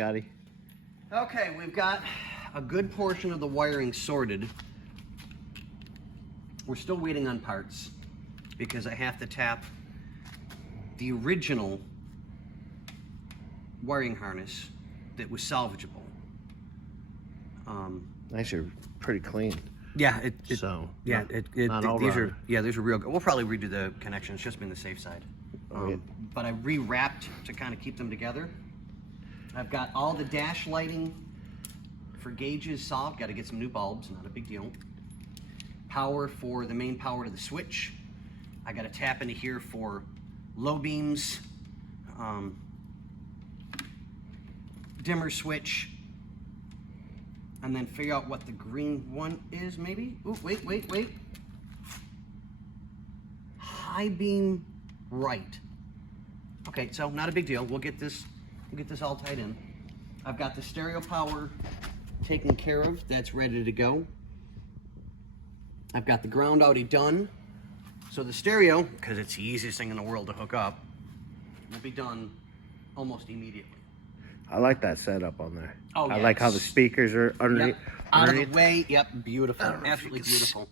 Scotty. Okay, we've got a good portion of the wiring sorted. We're still waiting on parts because I have to tap the original wiring harness that was salvageable. Actually, pretty clean. Yeah, these are real good. We'll probably redo the connections, just been the safe side. But I rewrapped to kind of keep them together. I've got all the dash lighting for gauges solved. Got to get some new bulbs, not a big deal. Power for the main power to the switch. I got to tap into here for low beams, dimmer switch, and then figure out what the green one is, maybe. Ooh, wait. High beam right. Okay, so not a big deal. We'll get this all tied in. I've got the stereo power taken care of. That's ready to go. I've got the ground already done. So the stereo, because it's the easiest thing in the world to hook up, will be done almost immediately. I like that setup on there. Oh, yeah, I like how the speakers are underneath. Yep. Out of the way. Yep, beautiful. Absolutely beautiful.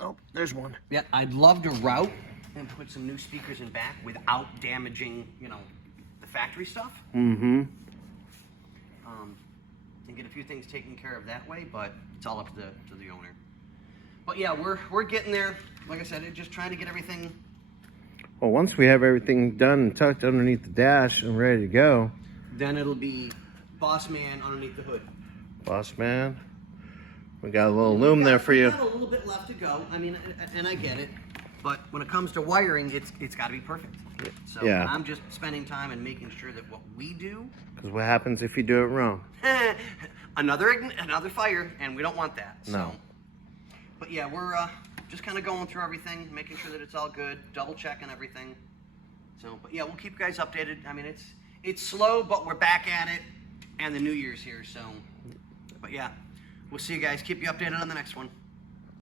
Oh, there's one. Yeah, I'd love to route and put some new speakers in back without damaging, the factory stuff. Mm-hmm. And get a few things taken care of that way, but it's all up to the owner. But yeah, we're getting there. Like I said, just trying to get everything. Well, once we have everything done and tucked underneath the dash and ready to go, then it'll be Boss Man underneath the hood. Boss Man, we got a little loom there for you. Got a little bit left to go. I mean, and I get it, but when it comes to wiring, it's got to be perfect. So yeah. I'm just spending time and making sure that what we do. Because what happens if you do it wrong? another fire, and we don't want that. So. No. But yeah, we're just kind of going through everything, making sure that it's all good, double checking everything. So, but yeah, we'll keep you guys updated. I mean, it's slow, but we're back at it, and the New Year's here. So, but yeah, we'll see you guys. Keep you updated on the next one.